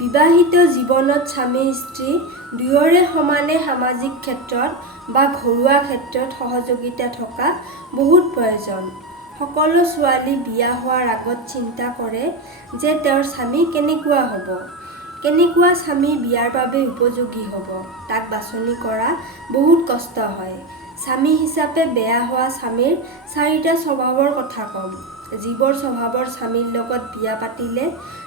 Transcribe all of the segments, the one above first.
বিবাহিত জীৱনত স্বামী স্ত্ৰী দুয়োৰে সমানে সামাজিক ক্ষেত্ৰত বা ঘৰুৱা ক্ষেত্ৰত সহযোগিতা থকা বহুত প্ৰয়োজন। সকলো ছোৱালী বিয়া হোৱাৰ আগত চিন্তা কৰে যে তেওঁৰ স্বামী কেনেকুৱা হ'ব, কেনেকুৱা স্বামী বিয়াৰ বাবে উপযোগী হ'ব। তাক বাছনি কৰা বহুত কষ্ট হয়। স্বামী হিচাপে বেয়া হোৱা স্বামীৰ 4টা স্বভাৱৰ কথা ক'ম, যিবোৰ স্বভাৱৰ স্বামীৰ লগত বিয়া পাতিলে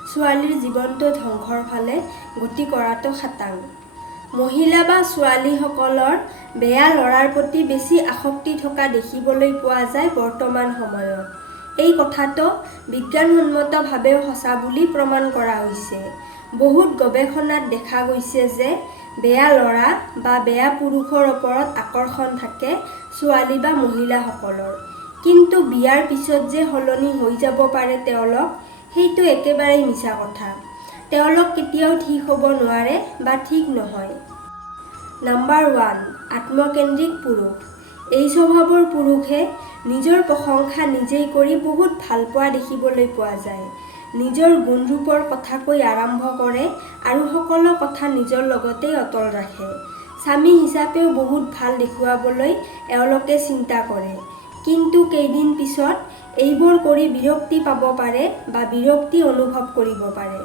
ছোৱালীৰ জীৱনটো ধ্বংসৰ ফালে গতি কৰাটো খাটাং। মহিলা বা ছোৱালীসকলৰ বেয়া ল'ৰাৰ প্ৰতি বেছি আসক্তি থকা দেখিবলৈ পোৱা যায় বৰ্তমান সময়ত। এই কথাটো বিজ্ঞানসন্মতভাৱেও সঁচা বুলি প্ৰমাণ কৰা হৈছে। বহুত গৱেষণাত দেখা গৈছে যে বেয়া ল'ৰা বা বেয়া পুৰুষৰ ওপৰত আকৰ্ষণ থাকে ছোৱালী বা মহিলাসকলৰ। কিন্তু বিয়াৰ পিছত যে সলনি হৈ যাব পাৰে তেওঁলোক, সেইটো একেবাৰেই মিছা কথা। তেওঁলোক কেতিয়াও ঠিক হ'ব নোৱাৰে বা ঠিক নহয়। নাম্বাৰ 1, আত্মকেন্দ্ৰিক পুৰুষ। এই স্বভাৱৰ পুৰুষে নিজৰ প্ৰশংসা নিজেই কৰি বহুত ভাল পোৱা দেখিবলৈ পোৱা যায়। নিজৰ গুণ-ৰূপৰ কথা কৈ আৰম্ভ কৰে আৰু সকলো কথা নিজৰ লগতেই অটল ৰাখে। স্বামী হিচাপেও বহুত ভাল দেখুৱাবলৈ এওঁলোকে চিন্তা কৰে। কিন্তু কেইদিন পিছত এইবোৰ কৰি বিৰক্তি পাব পাৰে বা বিৰক্তি অনুভৱ কৰিব পাৰে।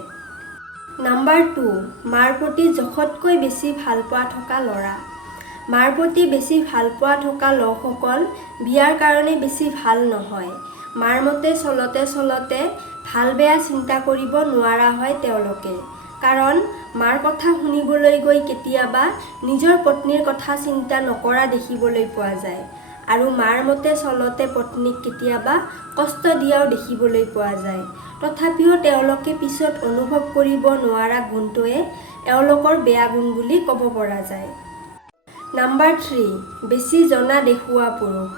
নাম্বাৰ 2, মাৰ প্ৰতি জোখতকৈ বেছি ভাল পোৱা থকা ল'ৰা। মাৰ প্ৰতি বেছি ভাল পোৱা থকা লোকসকল বিয়াৰ কাৰণে বেছি ভাল নহয়। মাৰ মতে চলতে চলতে ভাল বেয়া চিন্তা কৰিব নোৱাৰা হয় তেওঁলোকে। কাৰণ মাৰ কথা শুনিবলৈ গৈ কেতিয়াবা নিজৰ পত্নীৰ কথা চিন্তা নকৰা দেখিবলৈ পোৱা যায়। আৰু মাৰ মতে চলতে পত্নীক কেতিয়াবা কষ্ট দিয়াও দেখিবলৈ পোৱা যায়। তথাপিও তেওঁলোকে পিছত অনুভৱ কৰিব নোৱাৰা গুণটোৱে এওঁলোকৰ বেয়া গুণ বুলি ক'ব পৰা যায়। নাম্বাৰ 3, বেছি জনা দেখুওৱা পুৰুষ।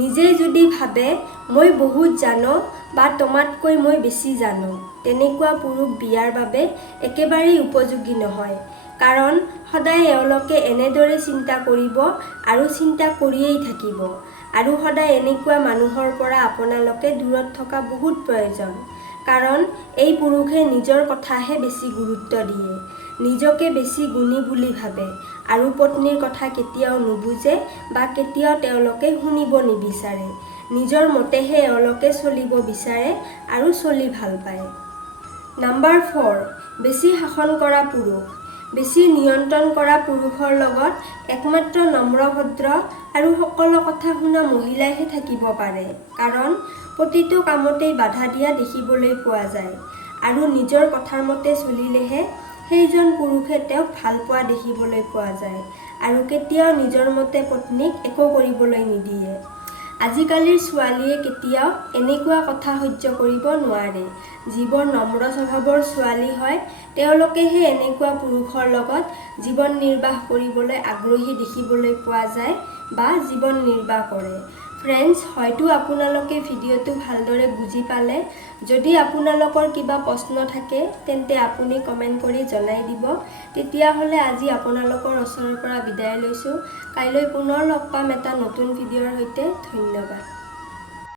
নিজেই যদি ভাবে মই বহুত জানো বা তোমাতকৈ মই বেছি জানো, তেনেকুৱা পুৰুষ বিয়াৰ বাবে একেবাৰেই উপযোগী নহয়। কাৰণ সদায় এওঁলোকে এনেদৰে চিন্তা কৰিব আৰু চিন্তা কৰিয়েই থাকিব। আৰু সদায় এনেকুৱা মানুহৰ পৰা আপোনালোকে দূৰত থকা বহুত প্ৰয়োজন। কাৰণ এই পুৰুষে নিজৰ কথাহে বেছি গুৰুত্ব দিয়ে, নিজকে বেছি গুণী বুলি ভাবে আৰু পত্নীৰ কথা কেতিয়াও নুবুজে বা কেতিয়াও তেওঁলোকে শুনিব নিবিচাৰে। নিজৰ মতেহে এওঁলোকে চলিব বিচাৰে আৰু চলি ভাল পায়। নাম্বাৰ 4, বেছি শাসন কৰা পুৰুষ। বেছি নিয়ন্ত্ৰণ কৰা পুৰুষৰ লগত একমাত্ৰ নম্ৰ ভদ্ৰ আৰু সকলো কথা শুনা মহিলাইহে থাকিব পাৰে। কাৰণ প্ৰতিটো কামতেই বাধা দিয়া দেখিবলৈ পোৱা যায়। আৰু নিজৰ কথাৰ মতে চলিলেহে সেইজন পুৰুষে তেওঁক ভাল পোৱা দেখিবলৈ পোৱা যায় আৰু কেতিয়াও নিজৰ মতে পত্নীক একো কৰিবলৈ নিদিয়ে। আজিকালিৰ ছোৱালীয়ে কেতিয়াও এনেকুৱা কথা সহ্য কৰিব নোৱাৰে। যিবোৰ নম্ৰ স্বভাৱৰ ছোৱালী হয় তেওঁলোকেহে এনেকুৱা পুৰুষৰ লগত জীৱন নিৰ্বাহ কৰিবলৈ আগ্ৰহী দেখিবলৈ পোৱা যায় বা জীৱন নিৰ্বাহ কৰে। ফ্ৰেণ্ডছ, হয়তো আপোনালোকে ভিডিঅ'টো ভালদৰে বুজি পালে। যদি আপোনালোকৰ কিবা প্ৰশ্ন থাকে তেন্তে আপুনি কমেণ্ট কৰি জনাই দিব। তেতিয়াহ'লে আজি আপোনালোকৰ ওচৰৰ পৰা বিদায় লৈছোঁ। কাইলৈ পুনৰ লগ পাম এটা নতুন ভিডিঅ'ৰ সৈতে। ধন্যবাদ।